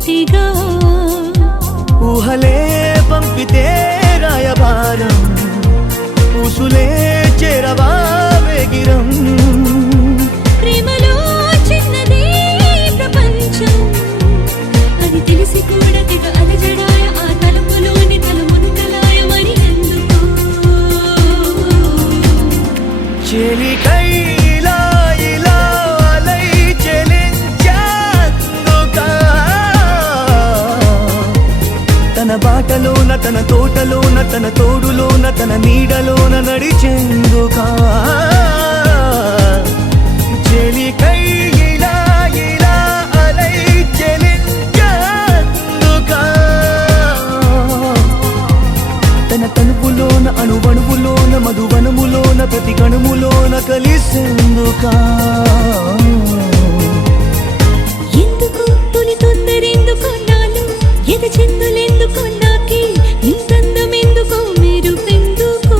ఒకటిగా ఊహలే పంపితే రాయబారం ఊసులే చేరవా వేగిరం ప్రేమలో చిన్నదే ప్రపంచం అది తెలిసి కూడా తెగ అలజడాయ ఆ తలుపులోని తలుమును కలాయ మరి ఎందుకు చెలికై తన బాటలోన తన తోటలోన తన తోడులోన తన నీడలోన నడిచేందుకా చెలికై ఇలా ఇలా అలై చెలించేందుకా తన తనుపులోన అణువణువులోన మధువనములోన ప్రతి కణుములోన కలిసేందుకా ఎందుకు తొలి తొందరెందుకు నాలో ఎద చెందులెందుకు నాకే ఇంతందమెందుకు మెరుపెందుకు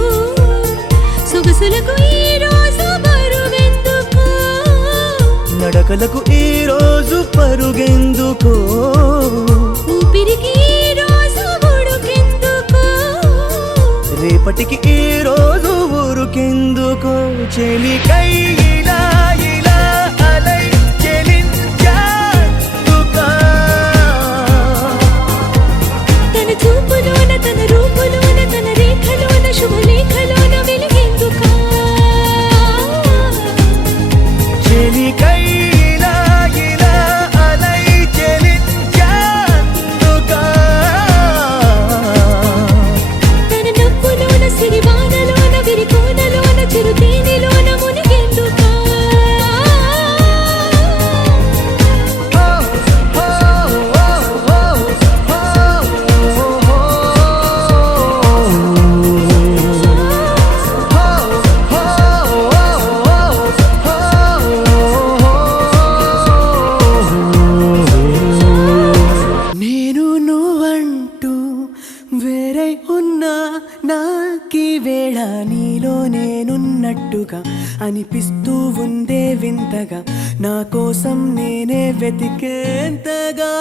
సొగసులకు ఈ రోజు బరువెందుకు నడకలకు ఈ రోజు పరుగెందుకు ఊపిరికి ఈ రోజు ఉడుకెందుకు రేపటికి ఈ రోజు ఊరుకెందుకు చెలికై ఇలా ఇలా అలై చెలించేందుకా తన చూపులోన తన రూపులోన తన రేఖలోన శుభలేఖలోన వెలిగేందుకా చెలికై ఇలా ఇలా అలై చెలించేందుకా తన నవ్వులోన సిరివానలోన విరికోనలోన చిరుతేనెలోన మునిగేందుకా నేను నువ్వంటూ వేరై ఉన్నా నాకీ వేళ నీలో నేనున్నట్టుగా అనిపిస్తూ ఉందే వింతగా నా కోసం నేనే వెతికేంతగా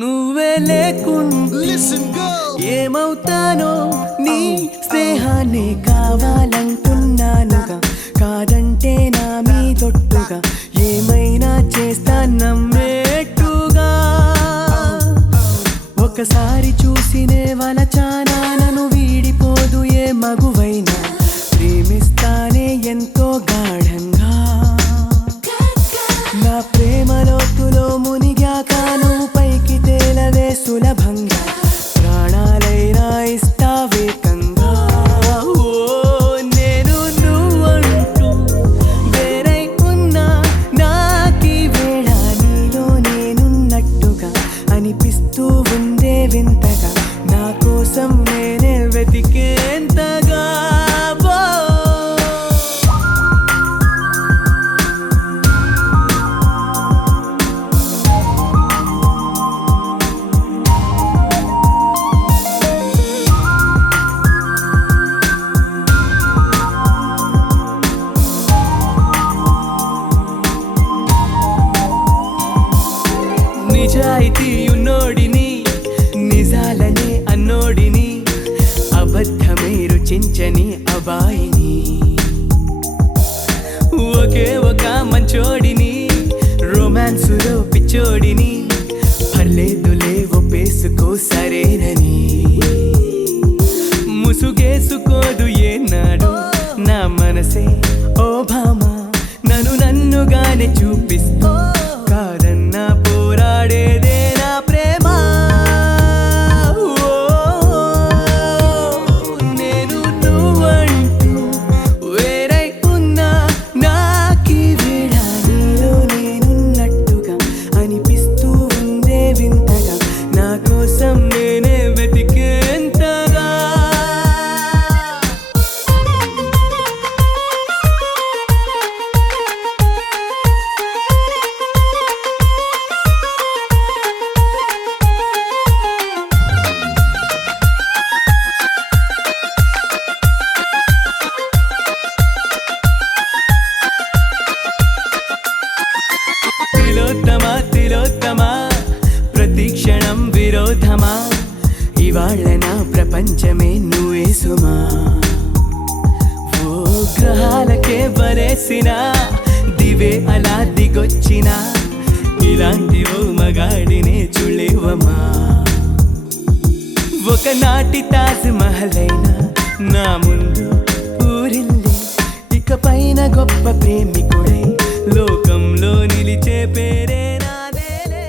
నువ్వే లేకుండా ఏమవుతానో నీ స్నేహాన్ని కావాలనుకున్నానుగా కాదంటే నా మీదొట్టుగా ఏమైనా చేస్తా నమ్మేట్టుగా ఒకసారి చూసినే వలచానా నన్ను వీడిపోదు ఏ మగువైనా ప్రేమిస్తానే ఎంతో గాఢంగా నా ప్రేమ లోతులో మునిగాక నువ్వు పైకి తేలవే సులభంగా ప్రాణాలైనా ఇస్తావేకంగా ఓ నేను నువ్వంటూ వేరై ఉన్నా నాకీ వేళ నీలో నేనున్నట్టుగా అనిపిస్తూ ఉందే వింతగా నా కోసం నేనే వెతికేంతగా నిజాయితీ ఉన్నోడిని నిజాలనే అన్నోడిని అబద్ధమే రుచించని అబాయిని ఒకే ఒక మంచోడిని రొమాన్సులో పిచ్చోడిని పర్లేదులే ఒప్పేసుకో సరేనని ముసుగేసుకోదు ఏనాడు నా మనసే ఓ భామా నన్నుగానే చూపిస్తూ కాదన్నా పోరాడేదే నా ప్రేమ నేను నువ్వంటూ వేరై ఉన్నా నాకీ వేళ నీలో నేనున్నట్టుగా అనిపిస్తూ ఉందే వింతగా నా కోసం నేనే వెతికేంతగా ఇవాళ నా ప్రపంచమే నువ్వే సుమా. ఓ గ్రహాలకే బలేసిన దివే అలా దిగొచ్చిన ఇలాంటి ఓ మగాడినే చూడలేవమ్మా. ఒకనాటి తాజ్ మహల్ అయినా నా ముందు ఊరిల్లి ఇక పైన గొప్ప ప్రేమికుడై లోకంలో నిలిచే పేరే నాదేలే.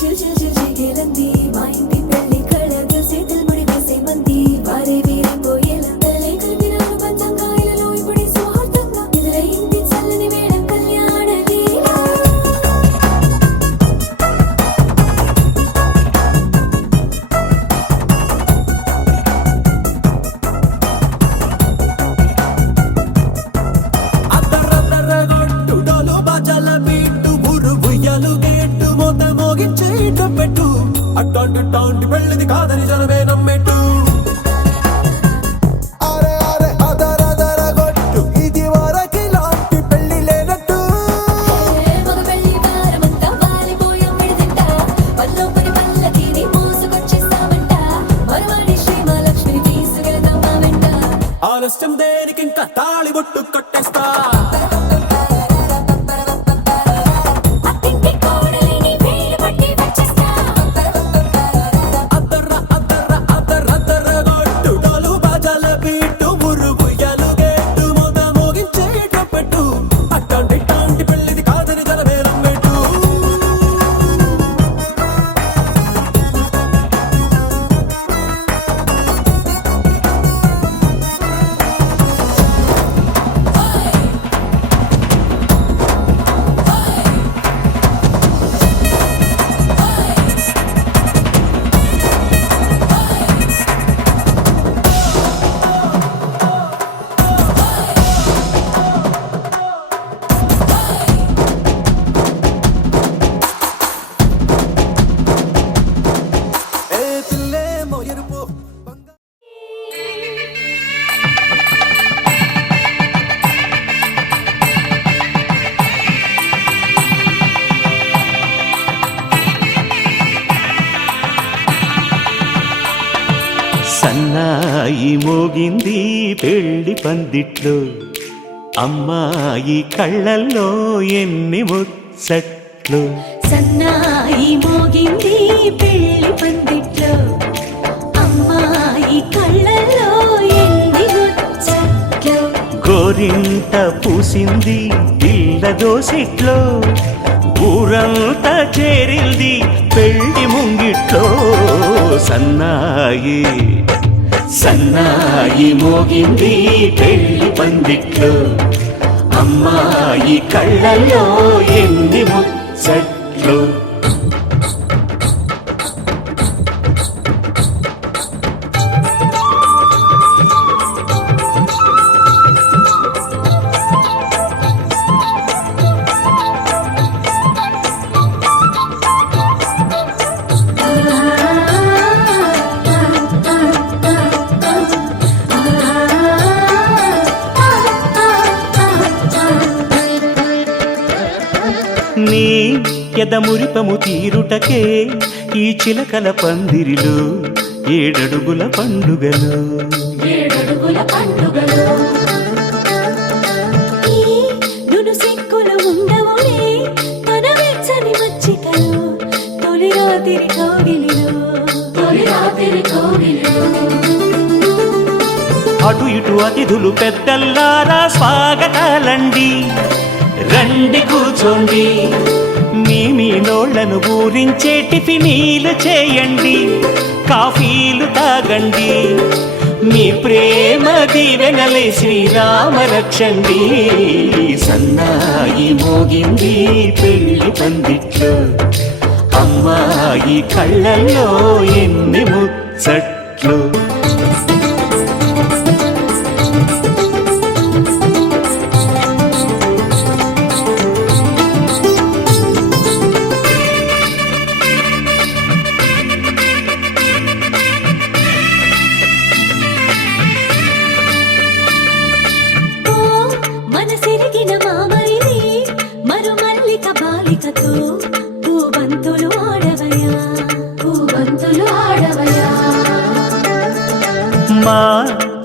చిలచిలచిలచిలచిలంది మా ఇంటి పెళ్లి కళగ చేతులు ముడి వేసే మంది వారే వీరే పోయేలా తలై కలిపిన అనుబంధం కాయలలో ఇప్పుడే సువార్తంగా ఎదురైంది చల్లని వేళ కళ్యాణ లీల. అట్టాంటి టాంటి పెళ్ళిది కాదని జనమే నమ్మెట్టు. అరే అరే అదరదర గొట్టు ఇది వరకి లాంటి పెళ్లి లేనట్టు. మగ పెళ్లి వారమంతా వాలిపోయాం విడిదింట పల్లోపడి పల్లకిని మోసుకొచ్చేస్తామంట మరవాడి శ్రీమహాలక్ష్మిని తీసుకెళ్తాం మా వెంట. ఆలస్యం దేనికి ఇంకా తాళి బొట్టు కట్టేస్తా. అత్తింటి కోడలిని వేలు పట్టి వచ్చేస్తా. అద్దర్ర అద్దర్ర అద్దర్ర గొట్టు డోలు బాజాల బీటు మురుగు ఎలుగేట్టు మొద మోగించేటప్పుడు అట్టాంటి టాంటి పెళ్ళిది కాదని జనమే నమ్మెట్టు. ఏ పిల్లే మోయరుపు సన్నాయి మోగింది పెళ్లి పందిట్లో అమ్మాయి కళ్ళల్లో ఎన్ని ముచ్చట్లు. సన్నాయి మోగింది పెళ్లి పందిట్లో అమ్మాయి కళ్ళలో ఎన్ని ముచ్చట్లు. గోరింట పూసింది పిల్ల దోసిట్లో ఊరంతా చేరింది పెళ్లి ముంగిట్లో. సన్నాయి సన్నాయి మోగింది పెళ్లి పందిట్లో అమ్మాయి కళ్ళల్లో ఎన్ని ముచ్చట్లు. నీ ఎదమురిపము తీరుటకే ఈ చిలకల పందిరిలో ఏడడుగుల పండుగలు. ఈ నును సిక్కులు ఉండవులే తన వెచ్చని మచ్చికలు తొలి రాత్రి కోగిలిలో. అటు ఇటు అతిథులు పెద్దల్లారా స్వాగతాలండి, రండి కూర్చోండి, మీ నోళ్లను ఊరించే టిఫినీలు చేయండి, కాఫీలు తాగండి, మీ ప్రేమ దీవెనలే శ్రీరామ రక్షండి. సన్నాయి మోగింది పెళ్లి పందిట్లో అమ్మాయి కళ్ళల్లో ఎన్ని ముచ్చట్లు.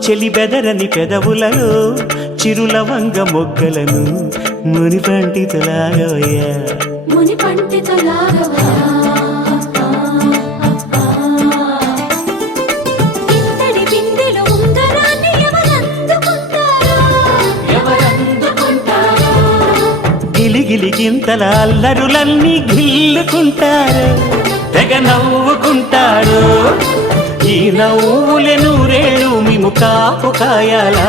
చెలి బెదరని పెదవులలో చిరులవంగ మొగ్గలను మునిపంటి తొలాగవయ్యా ముని పండితులాగవా ఇందడి బిందెలో ఉంగరాన్ని ఎవరందుకుంటారో గిలిగిలి గింతల అల్లరులన్నీ గిల్లుకుంటారు తెగ నవ్వుకుంటారు ఈ నవ్వులే నూరేళ్ళు మేము కాపు కాయాలా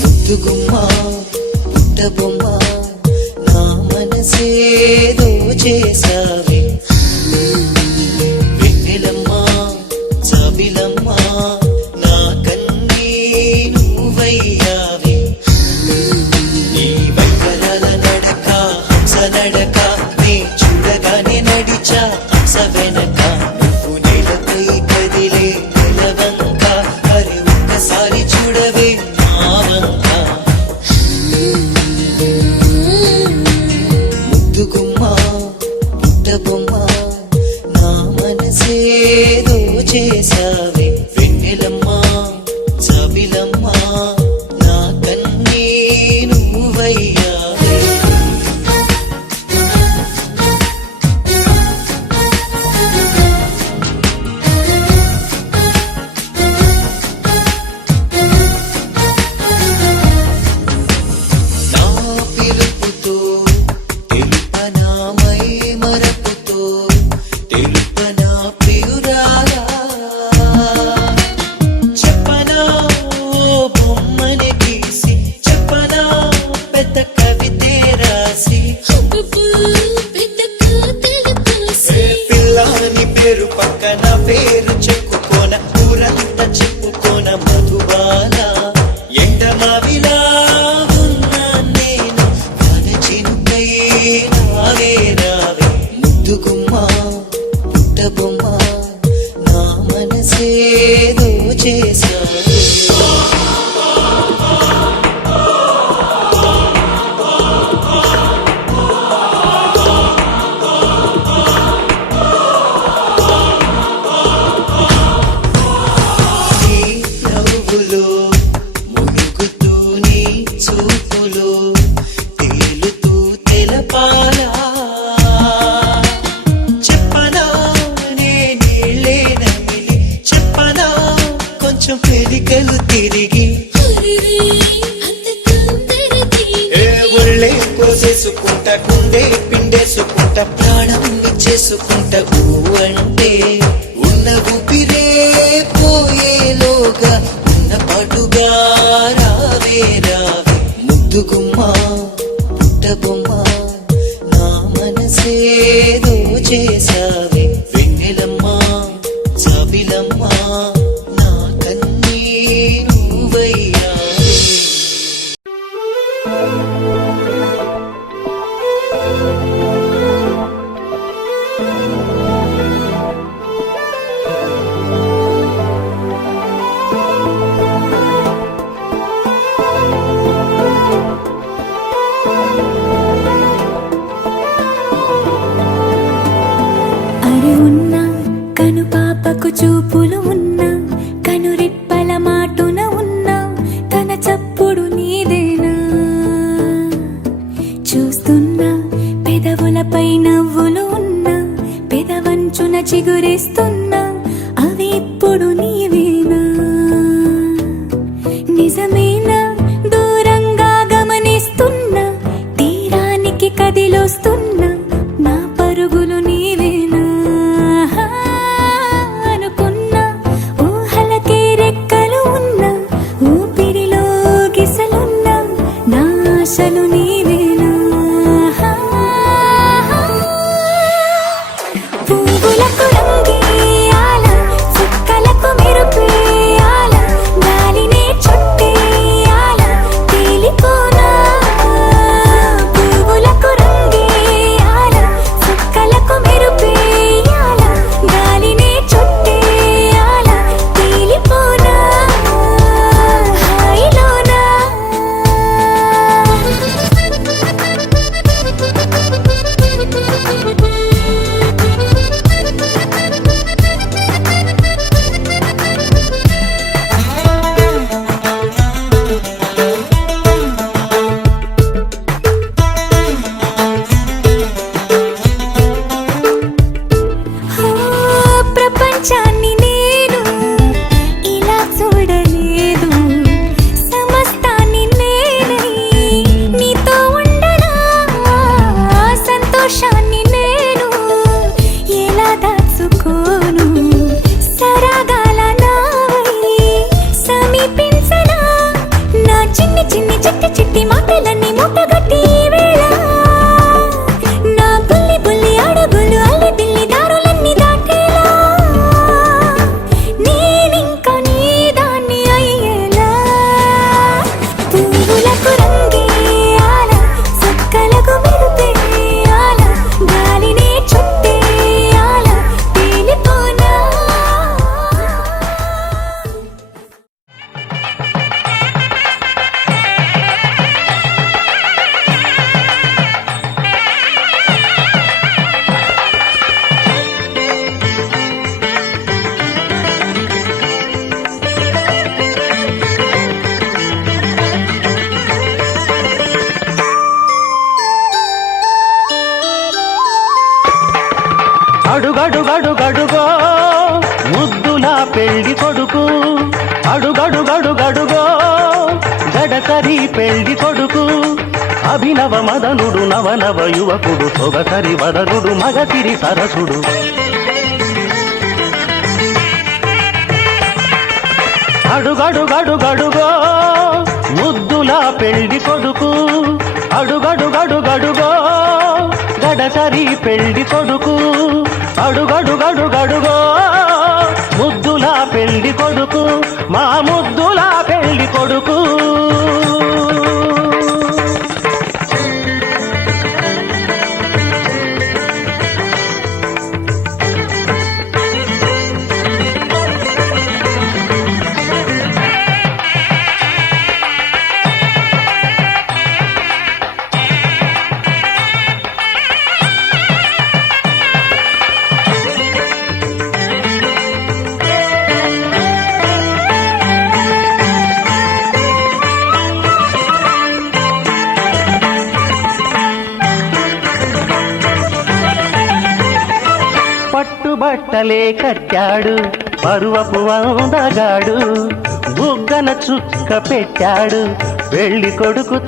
ముద్దుగుమ్మా పుట్టబొమ్మ నా మనసేదో చేసావే వెన్నెలమ్మ జాబిలమ్మ నా కన్నీ నువ్వయ్యావే నీ వంకరాల నడక హంస నడక నే చూడగానే నడిచా హంస వెనక నువ్వు నేలపై కదిలే నెలవంక మరి ఒక్కసారి చూడవే మా వంక ముద్దుగుమ్మా పుట్టబొమ్మ నా మనసేదో చేసావే వెన్నెలమ్మ జాబిలమ్మ నా కన్నీ నువ్వయ్యావే నా పిలుపుతో తెలుపనామై మరపుతో తెలుపనా ప్రియురాలా చెప్పనా ఓ బొమ్మని గీసి చెప్పనా పెద్ద కవితే రాసి పిల్లని పేరు పక్కన పేరు చెప్పుకోన ఊరంతా చెప్పుకోన మధుబాల ఎండమావిలా ఉన్నా నేను చినుకై రావే రావే ముద్దుగుమ్మా పుట్టబొమ్మ నా మనసేదో చేసావే నీ నవ్వులో మునుగుతూ నీ చూపులో తేలుతూ తెలపాలా చెప్పనా నే నీళ్ళే నమిలి చెప్పనా కొంచెం పెరికలు తిరిగి ఒళ్ళే కోసేసుకుంటా గుండె పిండేసుకుంటా ప్రాణం ఇచ్చేసుకుంటా అంటే ఉన్న ఊపిరే పోయేలోగా ఉన్న పాటుగా రావే రావే ముద్దుగుమ్మా పుట్టబొమ్మ నా మనసేదో చేసావే వెన్నెలమ్మ జాబిలమ్మ నా కన్నీ నువ్వయ్యావే అరే ఉన్నా కను పాపకు చూపులు ఉన్నా కను రెప్పల మాటున ఉన్నా తన చప్పుడు నీదేనా చూస్తున్నా పెదవులపై నవ్వులు ఉన్నా పెదవంచున చిగురిస్తున్నా అవి ఇప్పుడు నీవేనా నిజమేనా దూరంగా గమనిస్తున్నా తీరానికి కదిలొస్తున్నా నా పరుగులు నీవేనా అనుకున్నా ఊహలకే రెక్కలు ఉన్నా ఊపిరిలో గిసలున్నా నా ఆశలు నీవేనా పువ్వులకు రంగేయాల చుక్కలకు మెరుపేయాల గాలినే చుట్టేయాల గడసరి పెళ్లి కొడుకు అభినవ మదనుడు నవనవ యువకుడు సొగసరి వదనుడు మగసిరి సరసుడు అడుగడుగడుగడుగో ముద్దుల పెళ్లి కొడుకు అడుగడుగడుగడుగో గడసరి పెళ్లి కొడుకు అడుగడుగడుగడుగో ముద్దుల పెళ్లి కొడుకు మా ముద్దుల పెళ్లి కొడుకు పట్టుబట్టలే కట్టాడు పరువపు అందగాడు బుగ్గన చుక్క పెట్టాడు పెళ్లి కొడుకు